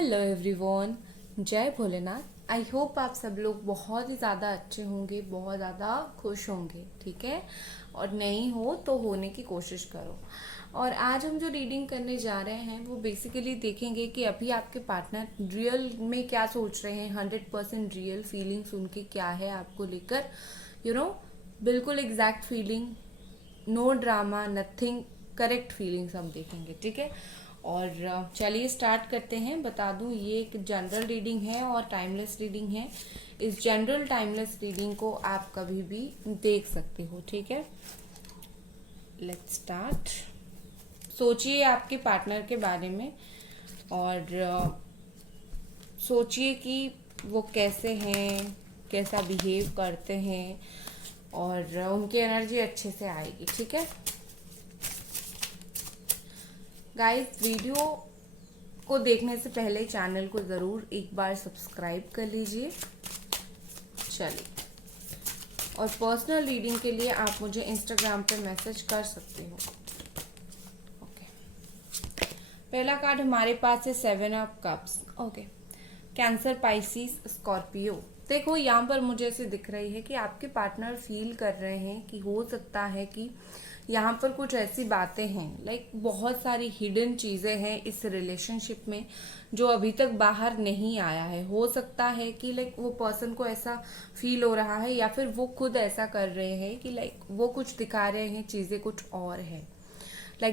Hello everyone, जय Bholenath. I hope आप सब लोग बहुत ही ज़्यादा अच्छे होंगे, बहुत ज़्यादा खुश होंगे, ठीक है। और नहीं हो तो होने की कोशिश करो। और आज हम जो रीडिंग करने जा रहे हैं वो बेसिकली देखेंगे कि अभी आपके पार्टनर रियल में क्या सोच रहे हैं। 100% रियल फीलिंग्स उनकी क्या है आपको लेकर, बिल्कुल exact feeling, no drama, nothing, correct feelings हम देखेंगे, ठीक है। और चलिए स्टार्ट करते हैं। बता दूं ये एक जनरल रीडिंग है और टाइमलेस रीडिंग है। इस जनरल टाइमलेस रीडिंग को आप कभी भी देख सकते हो, ठीक है। Let's start. सोचिए आपके पार्टनर के बारे में और सोचिए कि वो कैसे हैं, कैसा बिहेव करते हैं, और उनकी एनर्जी अच्छे से आएगी, ठीक है। गाइस, वीडियो को देखने से पहले चैनल को ज़रूर एक बार सब्सक्राइब कर लीजिए। चलिए, और पर्सनल रीडिंग के लिए आप मुझे इंस्टाग्राम पे मैसेज कर सकते हो। ओके, पहला कार्ड हमारे पास है 7 of cups. Okay, cancer, Pisces, Scorpio. देखो यहाँ पर मुझे ऐसे दिख रही है कि आपके पार्टनर फील कर रहे हैं कि हो सकता है कि यहाँ पर कुछ ऐसी बातें हैं, लाइक बहुत सारी हिडन चीजें हैं इस रिलेशनशिप में जो अभी तक बाहर नहीं आया है। हो सकता है कि लाइक वो पर्सन को ऐसा फील हो रहा है या फिर वो खुद ऐसा कर रहे हैं कि लाइक वो कुछ दिखा रहे हैं, चीजें कुछ और है।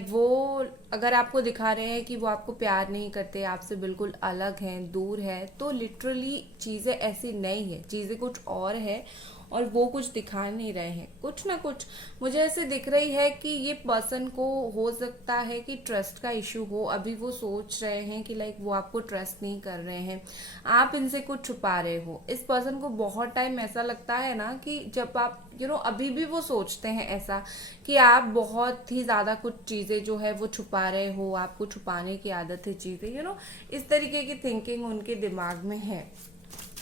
वो अगर आपको दिखा रहे हैं कि वो आपको प्यार नहीं करते, आपसे बिल्कुल अलग हैं, दूर है, तो लिटरली चीज़ें ऐसी नहीं है, चीज़ें कुछ और है और वो कुछ दिखा नहीं रहे हैं। कुछ ना कुछ मुझे ऐसे दिख रही है कि ये पर्सन को हो सकता है कि ट्रस्ट का इशू हो। अभी वो सोच रहे हैं कि लाइक वो आपको ट्रस्ट नहीं कर रहे हैं, आप इनसे कुछ छुपा रहे हो। इस पर्सन को बहुत टाइम ऐसा लगता है ना कि जब आप अभी भी वो सोचते हैं ऐसा कि आप बहुत ही ज्यादा कुछ चीजें जो है वो छुपा रहे हो, आपको छुपाने की आदत है चीजें, इस तरीके की थिंकिंग उनके दिमाग में है।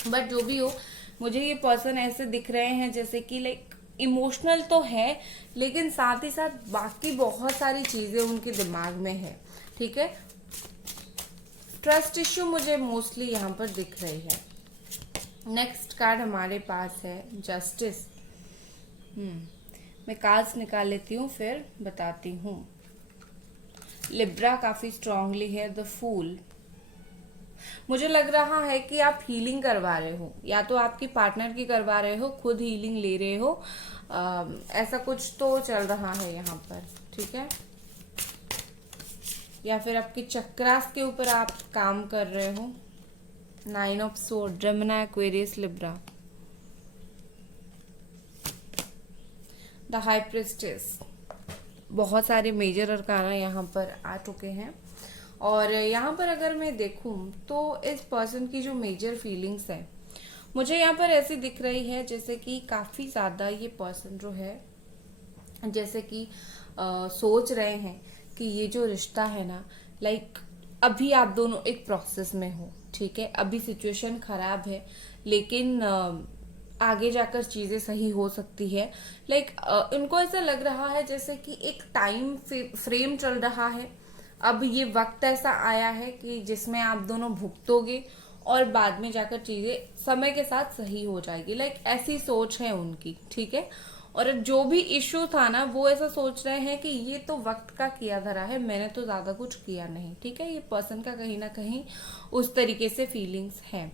बट जो भी हो, मुझे ये पर्सन ऐसे दिख रहे हैं जैसे कि लाइक इमोशनल तो है, लेकिन साथ ही साथ बाकी बहुत सारी चीजें उनके दिमाग में है, ठीक है। ट्रस्ट इश्यू मुझे मोस्टली यहाँ पर दिख रही है। नेक्स्ट कार्ड हमारे पास है जस्टिस। मैं कार्ड्स निकाल लेती हूँ फिर बताती हूँ। लिब्रा काफी स्ट्रांगली है। द फूल, मुझे लग रहा है कि आप हीलिंग करवा रहे हो, या तो आपकी पार्टनर की करवा रहे हो, खुद हीलिंग ले रहे हो, ऐसा कुछ तो चल रहा है यहाँ पर, ठीक है। या फिर आपके चक्रास के ऊपर आप काम कर रहे हो। 9 of sword, Gemini, Aquarius, Libra. The high priestess, बहुत सारे मेजर अरकाना यहाँ पर आ चुके हैं। और यहाँ पर अगर मैं देखूं तो इस पर्सन की जो मेजर फीलिंग्स है मुझे यहाँ पर ऐसी दिख रही है जैसे कि काफी ज्यादा ये पर्सन जो है जैसे कि सोच रहे हैं कि ये जो रिश्ता है ना, लाइक अभी आप दोनों एक प्रोसेस में हो, ठीक है। अभी सिचुएशन खराब है, लेकिन आगे जाकर चीजें सही हो सकती है। उनको ऐसा लग रहा है जैसे कि एक टाइम फ्रेम चल रहा है। अब ये वक्त ऐसा आया है कि जिसमें आप दोनों भुगतोगे और बाद में जाकर चीजें समय के साथ सही हो जाएगी। ऐसी सोच है उनकी, ठीक है। और जो भी इश्यू था ना, वो ऐसा सोच रहे हैं कि ये तो वक्त का किया धरा है, मैंने तो ज्यादा कुछ किया नहीं, ठीक है। ये पर्सन का कहीं ना कहीं उस तरीके से फीलिंग्स है,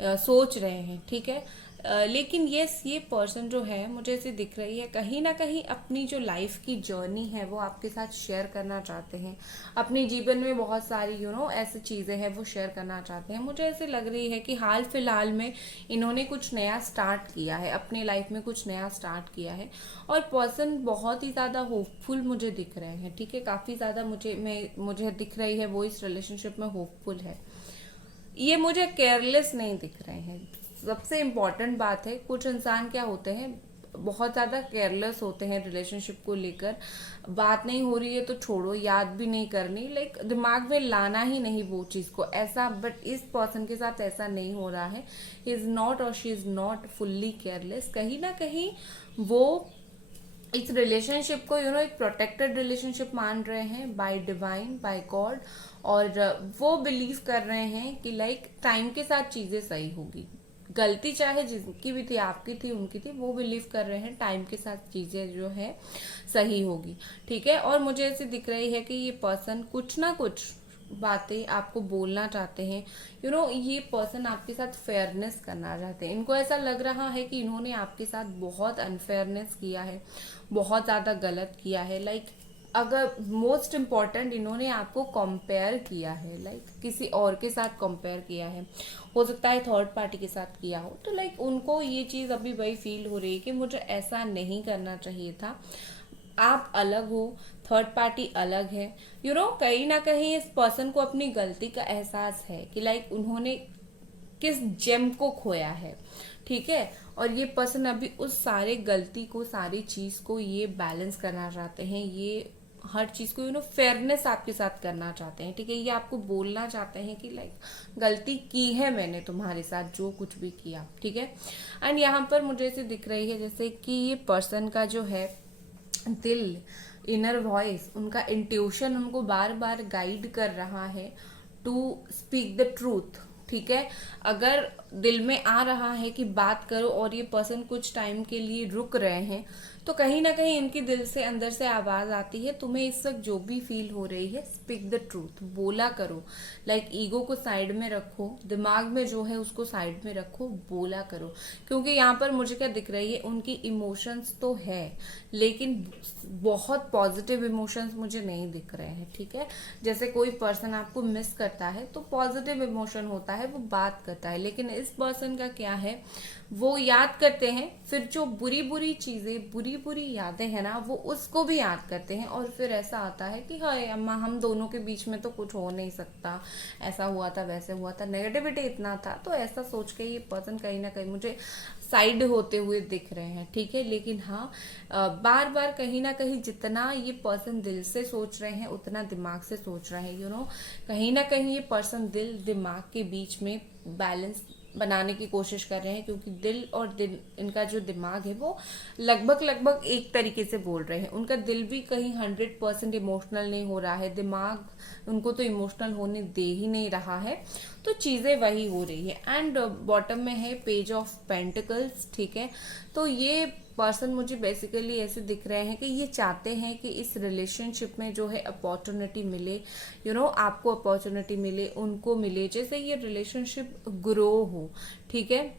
सोच रहे हैं, ठीक है। लेकिन ये पर्सन जो है मुझे ऐसे दिख रही है कहीं ना कहीं अपनी जो लाइफ की जर्नी है वो आपके साथ शेयर करना चाहते हैं। अपने जीवन में बहुत सारी ऐसी चीजें हैं वो शेयर करना चाहते हैं। मुझे ऐसे लग रही है कि हाल फिलहाल में इन्होंने कुछ नया स्टार्ट किया है, अपने लाइफ में कुछ नया स्टार्ट किया है। और पर्सन बहुत ही ज्यादा होपफुल मुझे दिख रहे हैं, ठीक है। काफी ज्यादा मुझे दिख रही है वो इस रिलेशनशिप में होपफुल है। ये मुझे केयरलेस नहीं दिख रहे हैं। सबसे इम्पोर्टेंट बात है, कुछ इंसान क्या होते हैं, बहुत ज्यादा केयरलेस होते हैं रिलेशनशिप को लेकर। बात नहीं हो रही है तो छोड़ो, याद भी नहीं करनी, दिमाग में लाना ही नहीं वो चीज को ऐसा। बट इस पर्सन के साथ ऐसा नहीं हो रहा है। ही इज नॉट और she is not fully careless. कहीं ना कहीं वो इस रिलेशनशिप को एक प्रोटेक्टेड रिलेशनशिप मान रहे हैं बाय डिवाइन, बाय गॉड, और वो बिलीव कर रहे हैं कि लाइक टाइम के साथ चीजें सही होगी। गलती चाहे जिसकी भी थी, आपकी थी, उनकी थी, वो बिलीव कर रहे हैं टाइम के साथ चीजें जो है सही होगी। ठीक है, और मुझे ऐसे दिख रही है कि ये पर्सन कुछ ना कुछ बातें आपको बोलना चाहते हैं। ये पर्सन आपके साथ फेयरनेस करना चाहते हैं। इनको ऐसा लग रहा है कि इन्होंने आपके साथ बहुत अनफेयरनेस किया है, बहुत ज्यादा गलत किया है। लाइक अगर मोस्ट इम्पॉर्टेंट, इन्होंने आपको कंपेयर किया है, लाइक किसी और के साथ कंपेयर किया है, हो सकता है थर्ड पार्टी के साथ किया हो। तो लाइक उनको ये चीज अभी वही फील हो रही है कि मुझे ऐसा नहीं करना चाहिए था। आप अलग हो, थर्ड पार्टी अलग है। कहीं ना कहीं इस पर्सन को अपनी गलती का एहसास है कि लाइक उन्होंने किस जेम को खोया है। ठीक है, और ये पर्सन अभी उस सारे गलती को, सारी चीज को ये बैलेंस करना चाहते हैं। ये हर चीज को फेयरनेस आपके साथ करना चाहते हैं। ठीक है, ये आपको बोलना चाहते हैं कि लाइक गलती की है मैंने तुम्हारे साथ, जो कुछ भी किया। ठीक है, एंड यहाँ पर मुझे ऐसे दिख रही है जैसे कि ये पर्सन का जो है दिल, इनर वॉइस, उनका इंट्यूशन उनको बार बार गाइड कर रहा है टू स्पीक द ट्रूथ। ठीक है, अगर दिल में आ रहा है कि बात करो और ये पर्सन कुछ टाइम के लिए रुक रहे हैं, तो कहीं ना कहीं इनकी दिल से, अंदर से आवाज आती है, तुम्हें इस वक्त जो भी फील हो रही है, स्पीक द ट्रूथ, बोला करो। लाइक ईगो को साइड में रखो, दिमाग में जो है उसको साइड में रखो, बोला करो। क्योंकि यहाँ पर मुझे क्या दिख रही है, उनकी इमोशंस तो है लेकिन बहुत पॉजिटिव इमोशंस मुझे नहीं दिख रहे हैं। ठीक है, जैसे कोई पर्सन आपको मिस करता है तो पॉजिटिव इमोशन होता है, वो बात करता है। लेकिन इस पर्सन का क्या है, वो याद करते हैं, फिर जो बुरी बुरी चीजें, बुरी बुरी यादें हैं ना, वो उसको भी याद करते हैं, और फिर ऐसा आता है कि हाय अम्मा, हम दोनों के बीच में तो कुछ हो नहीं सकता, ऐसा हुआ था, वैसे हुआ था, नेगेटिविटी इतना था। तो ऐसा सोच के ये पर्सन कहीं ना कहीं मुझे साइड होते हुए दिख रहे हैं। ठीक है, लेकिन हाँ, बार बार कहीं ना कहीं जितना ये पर्सन दिल से सोच रहे हैं, उतना दिमाग से सोच रहे हैं। कहीं ना कहीं ये पर्सन दिल दिमाग के बीच में बैलेंस बनाने की कोशिश कर रहे हैं, क्योंकि दिल और दिल, इनका जो दिमाग है वो लगभग एक तरीके से बोल रहे हैं। उनका दिल भी कहीं 100% इमोशनल नहीं हो रहा है, दिमाग उनको तो इमोशनल होने दे ही नहीं रहा है। तो चीजें वही हो रही है। एंड बॉटम में है पेज ऑफ पेंटिकल्स। ठीक है, तो ये पर्सन मुझे बेसिकली ऐसे दिख रहे हैं कि ये चाहते हैं कि इस रिलेशनशिप में जो है अपॉर्चुनिटी मिले, आपको अपॉर्चुनिटी मिले, उनको मिले, जैसे ये रिलेशनशिप ग्रो हो। ठीक है,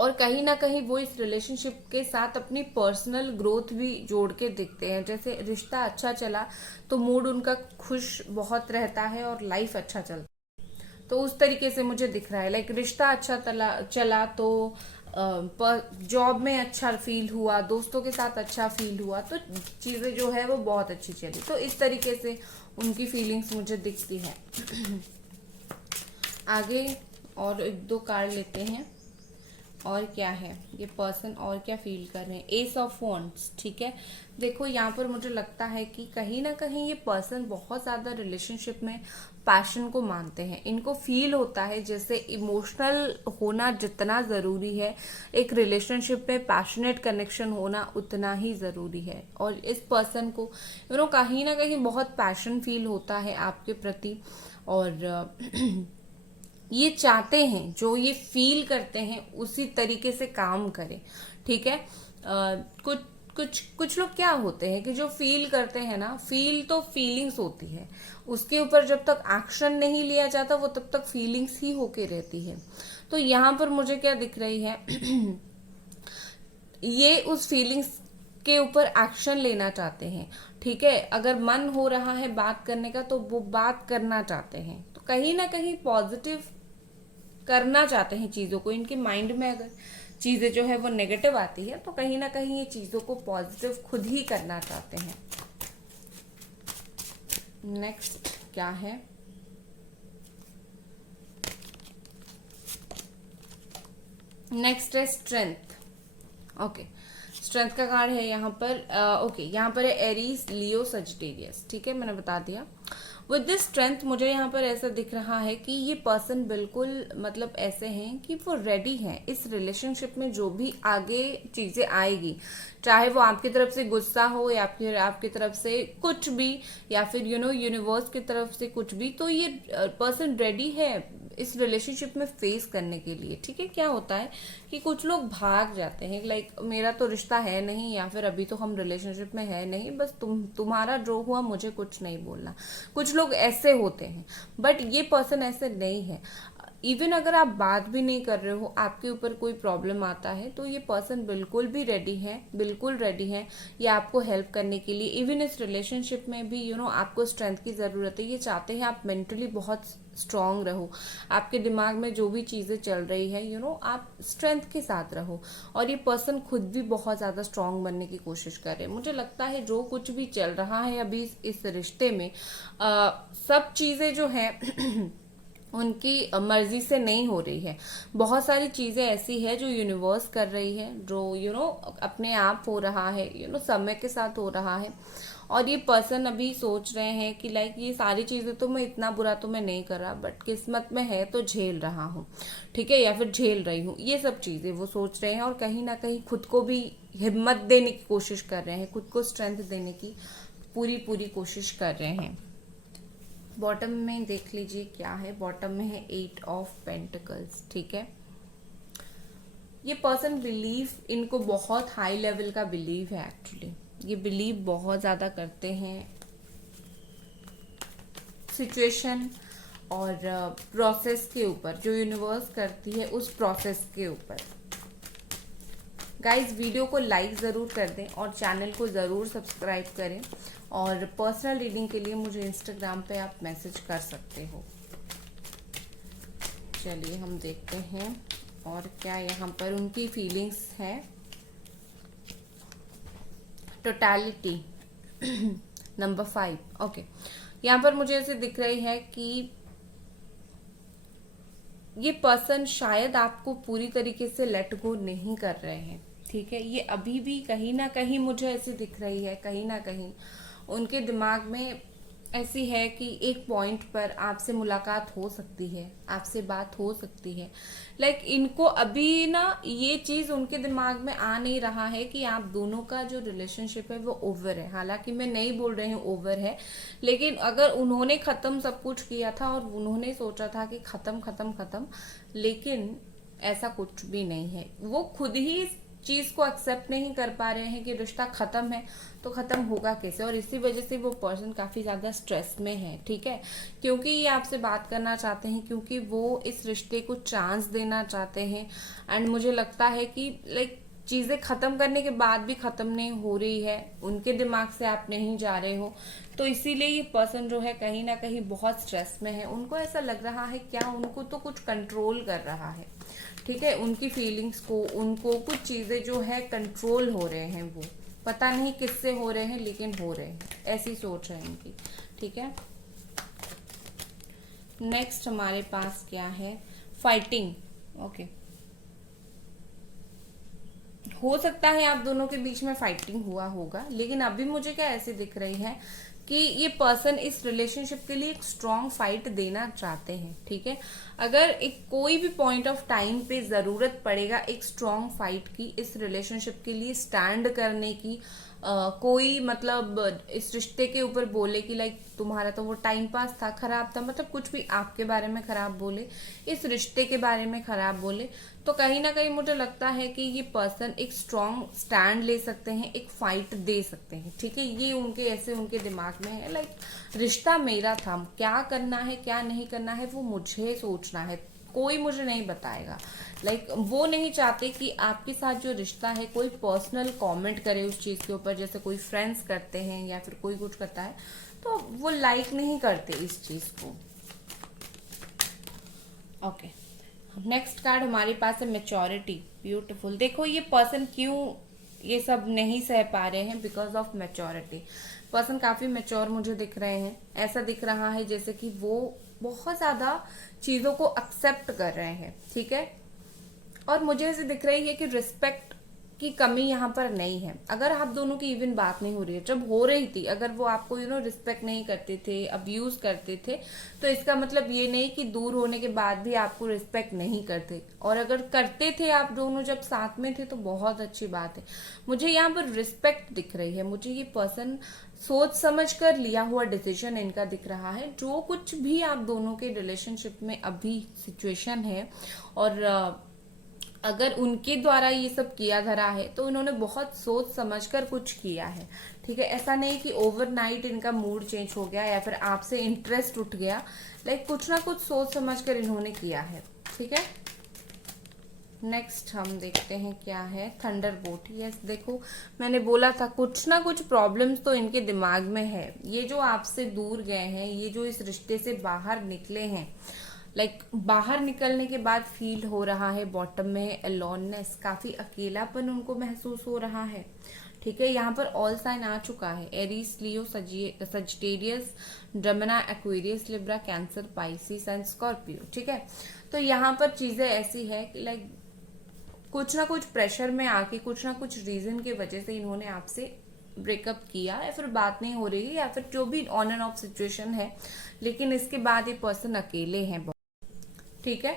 और कहीं ना कहीं वो इस रिलेशनशिप के साथ अपनी पर्सनल ग्रोथ भी जोड़ के देखते हैं। जैसे रिश्ता अच्छा चला तो मूड उनका खुश बहुत रहता है और लाइफ अच्छा चलता है। तो उस तरीके से मुझे दिख रहा है, लाइक रिश्ता अच्छा चला तो जॉब में अच्छा फील हुआ, दोस्तों के साथ अच्छा फील हुआ, तो चीजें जो है वो बहुत अच्छी चली। तो इस तरीके से उनकी फीलिंग्स मुझे दिखती है। आगे और एक दो कार्ड लेते हैं, और क्या है ये पर्सन और क्या फील कर रहे हैं। S of wands. ठीक है, देखो यहाँ पर मुझे लगता है कि कहीं ना कहीं ये पर्सन बहुत ज्यादा रिलेशनशिप में पैशन को मानते हैं। इनको फील होता है जैसे इमोशनल होना जितना जरूरी है, एक रिलेशनशिप में पैशनेट कनेक्शन होना उतना ही जरूरी है। और इस पर्सन को कहीं ना कहीं बहुत पैशन फील होता है आपके प्रति, और ये चाहते हैं जो ये फील करते हैं उसी तरीके से काम करें। ठीक है, कुछ लोग क्या होते हैं कि जो फील करते हैं ना, फील तो फीलिंग्स होती है, उसके ऊपर जब तक एक्शन नहीं लिया जाता वो तब तक फीलिंग्स ही होके रहती है। तो यहाँ पर मुझे क्या दिख रही है ये उस फीलिंग्स के ऊपर एक्शन लेना चाहते हैं। ठीक है, अगर मन हो रहा है बात करने का तो वो बात करना चाहते हैं। तो कहीं ना कहीं पॉजिटिव करना चाहते हैं चीजों को। इनके माइंड में अगर चीजें जो है वो नेगेटिव आती है तो कहीं ना कहीं ये चीजों को पॉजिटिव खुद ही करना चाहते हैं। नेक्स्ट क्या है, नेक्स्ट है स्ट्रेंथ। ओके, स्ट्रेंथ का कार्ड है यहाँ पर। ओके, यहाँ पर है एरीज, लियो, सजिटेरियस। ठीक है, मैंने बता दिया। विद दिस स्ट्रेंथ मुझे यहाँ पर ऐसा दिख रहा है कि ये पर्सन बिल्कुल मतलब ऐसे हैं कि वो रेडी हैं इस रिलेशनशिप में, जो भी आगे चीजें आएगी, चाहे वो आपकी तरफ से गुस्सा हो या फिर आपकी तरफ से कुछ भी, या फिर यूनिवर्स की तरफ से कुछ भी, तो ये पर्सन रेडी है इस रिलेशनशिप में फेस करने के लिए। ठीक है, क्या होता है कि कुछ लोग भाग जाते हैं, लाइक मेरा तो रिश्ता है नहीं, या फिर अभी तो हम रिलेशनशिप में है नहीं, बस तुम्हारा जो हुआ मुझे कुछ नहीं बोलना। कुछ लोग ऐसे होते हैं, बट ये पर्सन ऐसे नहीं है। इवन अगर आप बात भी नहीं कर रहे हो, आपके ऊपर कोई प्रॉब्लम आता है, तो ये पर्सन बिल्कुल भी रेडी है, बिल्कुल रेडी है ये आपको हेल्प करने के लिए। इवन इस रिलेशनशिप में भी आपको स्ट्रेंथ की ज़रूरत है। ये चाहते हैं आप मेंटली बहुत स्ट्रांग रहो, आपके दिमाग में जो भी चीज़ें चल रही है आप स्ट्रेंथ के साथ रहो। और ये पर्सन खुद भी बहुत ज़्यादा स्ट्रांग बनने की कोशिश कर रहे हैं। मुझे लगता है जो कुछ भी चल रहा है अभी इस रिश्ते में, सब चीज़ें जो है उनकी मर्जी से नहीं हो रही है। बहुत सारी चीजें ऐसी है जो यूनिवर्स कर रही है, जो अपने आप हो रहा है, समय के साथ हो रहा है। और ये पर्सन अभी सोच रहे हैं कि लाइक ये सारी चीजें तो मैं, इतना बुरा तो मैं नहीं कर रहा, बट किस्मत में है तो झेल रहा हूँ, ठीक है, या फिर झेल रही हूँ। ये सब चीजें वो सोच रहे हैं और कहीं ना कहीं खुद को भी हिम्मत देने की कोशिश कर रहे हैं, खुद को स्ट्रेंथ देने की पूरी कोशिश कर रहे हैं। बॉटम में देख लीजिए क्या है, बॉटम में है 8 ऑफ पेंटिकल्स। ठीक है, ये पर्सन बिलीव, इनको बहुत हाई लेवल का बिलीव है एक्चुअली, ये बिलीव बहुत ज्यादा करते हैं सिचुएशन और प्रोसेस के ऊपर, जो यूनिवर्स करती है उस प्रोसेस के ऊपर। गाइज वीडियो को लाइक ज़रूर कर दें और चैनल को ज़रूर सब्सक्राइब करें। और पर्सनल रीडिंग के लिए मुझे इंस्टाग्राम पे आप मैसेज कर सकते हो। चलिए हम देखते हैं और क्या यहाँ पर उनकी फीलिंग्स है। Totality number 5। ओके, यहाँ पर मुझे ऐसे दिख रही है कि ये पर्सन शायद आपको पूरी तरीके से लेट गो नहीं कर रहे हैं। ठीक है, ये अभी भी कहीं ना कहीं मुझे ऐसे दिख रही है, कहीं ना कहीं उनके दिमाग में ऐसी है कि एक पॉइंट पर आपसे मुलाकात हो सकती है, आपसे बात हो सकती है। लाइक इनको अभी ना ये चीज उनके दिमाग में आ नहीं रहा है कि आप दोनों का जो रिलेशनशिप है वो ओवर है। हालांकि मैं नहीं बोल रही हूँ ओवर है, लेकिन अगर उन्होंने खत्म सब कुछ किया था और उन्होंने सोचा था कि खत्म खत्म खत्म, लेकिन ऐसा कुछ भी नहीं है। वो खुद ही इस चीज को एक्सेप्ट नहीं कर पा रहे हैं कि रिश्ता खत्म है तो खत्म होगा कैसे, और इसी वजह से वो पर्सन काफी ज्यादा स्ट्रेस में है। ठीक है, क्योंकि ये आपसे बात करना चाहते हैं, क्योंकि वो इस रिश्ते को चांस देना चाहते हैं। एंड मुझे लगता है कि लाइक चीजें खत्म करने के बाद भी खत्म नहीं हो रही है, उनके दिमाग से आप नहीं जा रहे हो, तो इसीलिए ये पर्सन जो है कहीं ना कहीं बहुत स्ट्रेस में है। उनको ऐसा लग रहा है क्या उनको तो कुछ कंट्रोल कर रहा है। ठीक है, उनकी फीलिंग्स को, उनको कुछ चीजें जो है कंट्रोल हो रहे हैं, वो पता नहीं किससे हो रहे हैं लेकिन हो रहे हैं, ऐसी सोच है इनकी। ठीक है, नेक्स्ट हमारे पास क्या है, फाइटिंग। ओके, हो सकता है आप दोनों के बीच में फाइटिंग हुआ होगा, लेकिन अभी मुझे क्या ऐसे दिख रही है कि ये पर्सन इस रिलेशनशिप के लिए एक स्ट्रॉन्ग फाइट देना चाहते हैं। ठीक है, अगर एक कोई भी पॉइंट ऑफ टाइम पे जरूरत पड़ेगा एक स्ट्रॉन्ग फाइट की, इस रिलेशनशिप के लिए स्टैंड करने की, कोई मतलब इस रिश्ते के ऊपर बोले कि लाइक तुम्हारा तो वो टाइम पास था, खराब था, मतलब कुछ भी आपके बारे में खराब बोले, इस रिश्ते के बारे में खराब बोले, तो कहीं ना कहीं मुझे लगता है कि ये पर्सन एक स्ट्रॉन्ग स्टैंड ले सकते हैं, एक फाइट दे सकते हैं। ठीक है, ये उनके ऐसे उनके दिमाग में है, लाइक रिश्ता मेरा था, क्या करना है क्या नहीं करना है वो मुझे सोचना है, कोई मुझे नहीं बताएगा। लाइक वो नहीं चाहते कि आपके साथ जो रिश्ता है कोई पर्सनल कमेंट करे उस चीज के ऊपर, जैसे कोई फ्रेंड्स करते हैं या फिर कोई कुछ करता है, तो वो लाइक नहीं करते इस चीज को। ओके, नेक्स्ट कार्ड हमारे पास है मैच्योरिटी। ब्यूटीफुल। देखो ये पर्सन क्यों ये सब नहीं सह पा रहे हैं, बिकॉज ऑफ मैच्योरिटी। पर्सन काफी मैच्योर मुझे दिख रहे हैं, ऐसा दिख रहा है जैसे कि वो बहुत ज्यादा चीजों को एक्सेप्ट कर रहे हैं। ठीक है, और मुझे ऐसे दिख रही है कि रिस्पेक्ट की कमी यहाँ पर नहीं है। अगर आप दोनों की इवन बात नहीं हो रही है, जब हो रही थी अगर वो आपको रिस्पेक्ट नहीं करते थे, अब्यूज करते थे, तो इसका मतलब ये नहीं कि दूर होने के बाद भी आपको रिस्पेक्ट नहीं करते। और अगर करते थे आप दोनों जब साथ में थे तो बहुत अच्छी बात है। मुझे यहाँ पर रिस्पेक्ट दिख रही है, मुझे ये पर्सन सोच समझ कर लिया हुआ डिसीजन इनका दिख रहा है। जो कुछ भी आप दोनों के रिलेशनशिप में अभी सिचुएशन है, और अगर उनके द्वारा ये सब किया धरा है तो उन्होंने बहुत सोच समझकर कुछ किया है। ठीक है, ऐसा नहीं कि ओवरनाइट इनका मूड चेंज हो गया या फिर आपसे इंटरेस्ट उठ गया। लाइक कुछ ना कुछ सोच समझकर इन्होंने किया है। ठीक है, नेक्स्ट हम देखते हैं क्या है। थंडरबोल्ट। यस, देखो मैंने बोला था कुछ ना कुछ प्रॉब्लम्स तो इनके दिमाग में है। ये जो आपसे दूर गए हैं, ये जो इस रिश्ते से बाहर निकले हैं, लाइक बाहर निकलने के बाद फील हो रहा है बॉटम में अलोननेस, काफी अकेलापन उनको महसूस हो रहा है। ठीक है, यहाँ पर ऑल साइन आ चुका है, एरीज, लियो, सजिटेरियस, जमिनी, Aquarius, Libra, cancer, Pisces and Scorpio. ठीक है, तो यहाँ पर चीजें ऐसी है कि लाइक कुछ ना कुछ प्रेशर में आके, कुछ ना कुछ रीजन की वजह से इन्होंने आपसे ब्रेकअप किया, या फिर बात नहीं हो रही है, या फिर जो भी ऑन एंड ऑफ सिचुएशन है, लेकिन इसके बाद ये पर्सन अकेले हैं। ठीक है,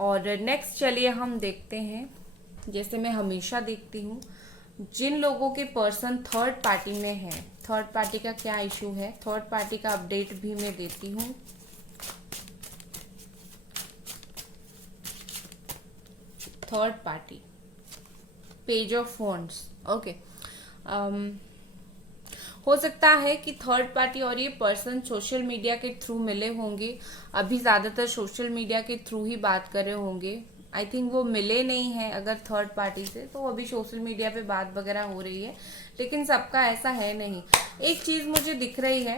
और नेक्स्ट चलिए हम देखते हैं, जैसे मैं हमेशा देखती हूँ, जिन लोगों के पर्सन थर्ड पार्टी में है, थर्ड पार्टी का क्या इशू है, थर्ड पार्टी का अपडेट भी मैं देती हूँ। Third party, page of wands. Okay, हो सकता है कि थर्ड पार्टी और ये पर्सन सोशल मीडिया के थ्रू मिले होंगे। अभी ज्यादातर सोशल मीडिया के थ्रू ही बात कर रहे होंगे। आई थिंक वो मिले नहीं है अगर थर्ड पार्टी से, तो अभी सोशल मीडिया पे बात वगैरह हो रही है, लेकिन सबका ऐसा है नहीं। एक चीज मुझे दिख रही है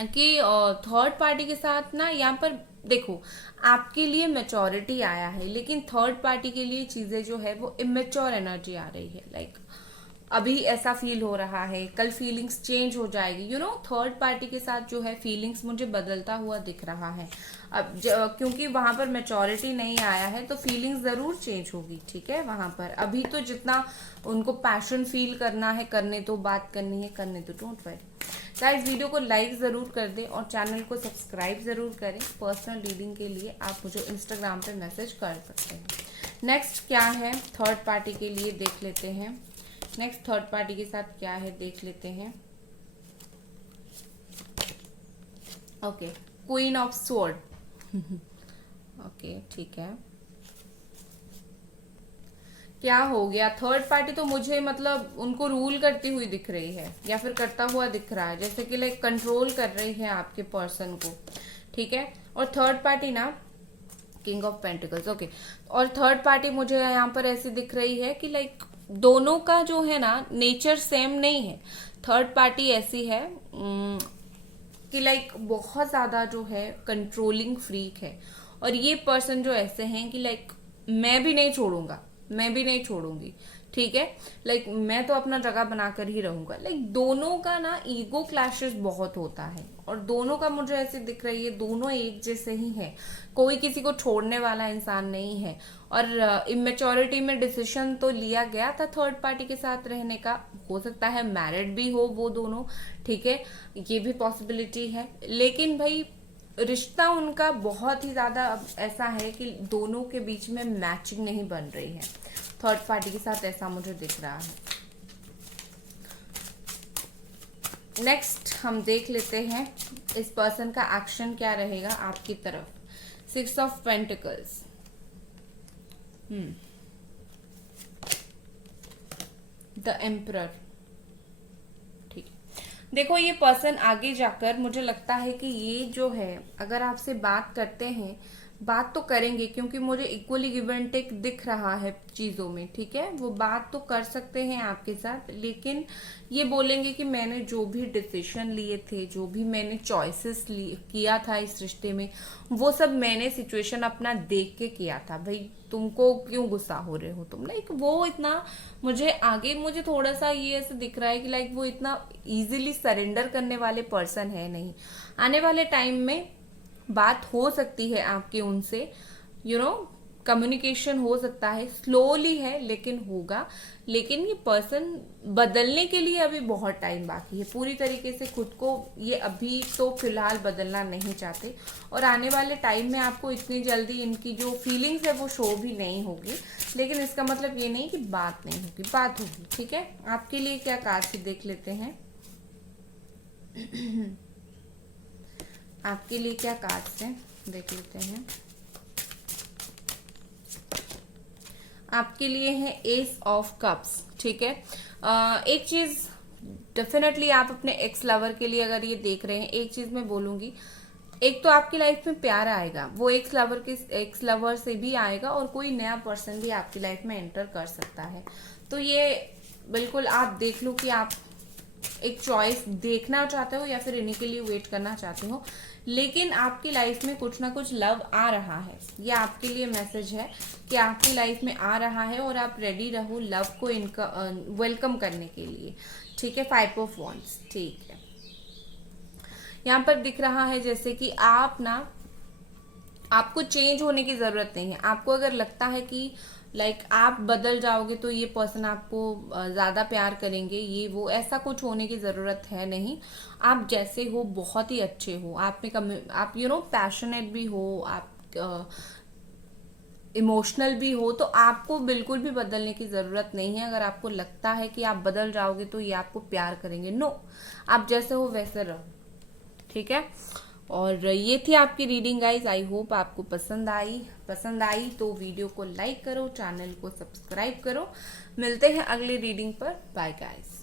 कि थर्ड पार्टी के साथ ना, यहाँ पर देखो आपके लिए मैच्योरिटी आया है, लेकिन थर्ड पार्टी के लिए चीजें जो है वो इमेच्योर एनर्जी आ रही है। लाइक अभी ऐसा फील हो रहा है, कल फीलिंग्स चेंज हो जाएगी। थर्ड पार्टी के साथ जो है फीलिंग्स मुझे बदलता हुआ दिख रहा है। अब क्योंकि वहां पर मैच्योरिटी नहीं आया है तो फीलिंग्स जरूर चेंज होगी। ठीक है, वहां पर अभी तो जितना उनको पैशन फील करना है करने दो, बात करनी है करने दो, डोंट वरी। गाइस, वीडियो को लाइक जरूर कर दें और चैनल को सब्सक्राइब जरूर करें। पर्सनल रीडिंग के लिए आप मुझे इंस्टाग्राम पे मैसेज कर सकते हैं। नेक्स्ट क्या है थर्ड पार्टी के लिए देख लेते हैं। नेक्स्ट थर्ड पार्टी के साथ क्या है देख लेते हैं। Okay, queen of sword. Okay, ठीक है, क्या हो गया? थर्ड पार्टी तो मुझे मतलब उनको रूल करती हुई दिख रही है, या फिर करता हुआ दिख रहा है, जैसे कि लाइक कंट्रोल कर रही है आपके पर्सन को। ठीक है, और थर्ड पार्टी ना किंग ऑफ पेंटिकल्स। ओके, और थर्ड पार्टी मुझे यहाँ पर ऐसी दिख रही है कि लाइक दोनों का जो है ना नेचर सेम नहीं है। थर्ड पार्टी ऐसी है कि लाइक बहुत ज्यादा जो है कंट्रोलिंग फ्रीक है, और ये पर्सन जो ऐसे हैं कि लाइक मैं भी नहीं छोड़ूंगा, मैं भी नहीं छोड़ूंगी। ठीक है, लाइक मैं तो अपना जगह बनाकर ही रहूंगा। लाइक दोनों का ना ईगो क्लैशेस बहुत होता है, और दोनों का मुझे ऐसे दिख रही है दोनों एक जैसे ही है, कोई किसी को छोड़ने वाला इंसान नहीं है। और इमेच्योरिटी में डिसीजन तो लिया गया था थर्ड पार्टी के साथ रहने का, हो सकता है मैरिड भी हो वो दोनों। ठीक है, ये भी पॉसिबिलिटी है, लेकिन भाई रिश्ता उनका बहुत ही ज्यादा अब ऐसा है कि दोनों के बीच में मैचिंग नहीं बन रही है। थर्ड पार्टी के साथ ऐसा मुझे दिख रहा है। नेक्स्ट हम देख लेते हैं इस पर्सन का एक्शन क्या रहेगा आपकी तरफ। 6 ऑफ पेंटिकल्स। The emperor. ठीक, देखो ये पर्सन आगे जाकर मुझे लगता है कि ये जो है अगर आपसे बात करते हैं, बात तो करेंगे, क्योंकि मुझे इक्वली गिव एंड टेक दिख रहा है चीजों में। ठीक है, वो बात तो कर सकते हैं आपके साथ, लेकिन ये बोलेंगे कि मैंने जो भी डिसीजन लिए थे, जो भी मैंने चॉइसेस किया था इस रिश्ते में, वो सब मैंने सिचुएशन अपना देख के किया था। भाई तुमको क्यों गुस्सा हो रहे हो तुम? लाइक वो इतना मुझे थोड़ा सा ये ऐसे दिख रहा है कि लाइक वो इतना इजीली सरेंडर करने वाले पर्सन है नहीं। आने वाले टाइम में बात हो सकती है आपकी उनसे, कम्युनिकेशन हो सकता है, स्लोली है लेकिन होगा। लेकिन ये पर्सन बदलने के लिए अभी बहुत टाइम बाकी है, पूरी तरीके से खुद को ये अभी तो फिलहाल बदलना नहीं चाहते, और आने वाले टाइम में आपको इतनी जल्दी इनकी जो फीलिंग्स है वो शो भी नहीं होगी। लेकिन इसका मतलब ये नहीं कि बात नहीं होगी, बात होगी। ठीक है, आपके लिए क्या कार्ड देख लेते हैं। आपके लिए क्या कार्ड्स हैं देख लेते हैं। आपके लिए है एस ऑफ कप्स। ठीक है, एक चीज डेफिनेटली आप अपने एक्स लवर के लिए अगर ये देख रहे हैं, एक चीज मैं बोलूंगी, एक तो आपकी लाइफ में प्यार आएगा, वो एक्स लवर से भी आएगा, और कोई नया पर्सन भी आपकी लाइफ में एंटर कर सकता है। तो ये बिल्कुल आप देख लो कि आप एक चॉइस देखना चाहते हो या फिर इन्हीं के लिए वेट करना चाहते हो, लेकिन आपकी लाइफ में कुछ ना कुछ लव आ रहा है। ये आपके लिए मैसेज है कि आपकी लाइफ में आ रहा है और आप रेडी रहो लव को इनका वेलकम करने के लिए। ठीक है, 5 ऑफ वॉन्ड्स। ठीक है, यहाँ पर दिख रहा है जैसे कि आपको चेंज होने की जरूरत नहीं है। आपको अगर लगता है कि आप बदल जाओगे तो ये पर्सन आपको ज्यादा प्यार करेंगे, ये वो, ऐसा कुछ होने की जरूरत है नहीं। आप जैसे हो बहुत ही अच्छे हो, आप पैशनेट भी हो, आप इमोशनल भी हो, तो आपको बिल्कुल भी बदलने की जरूरत नहीं है। अगर आपको लगता है कि आप बदल जाओगे तो ये आपको प्यार करेंगे, नो, आप जैसे हो वैसे रहो। ठीक है, और ये थी आपकी रीडिंग गाइज। आई होप आपको पसंद आई तो वीडियो को लाइक करो, चैनल को सब्सक्राइब करो। मिलते हैं अगली रीडिंग पर। Bye guys.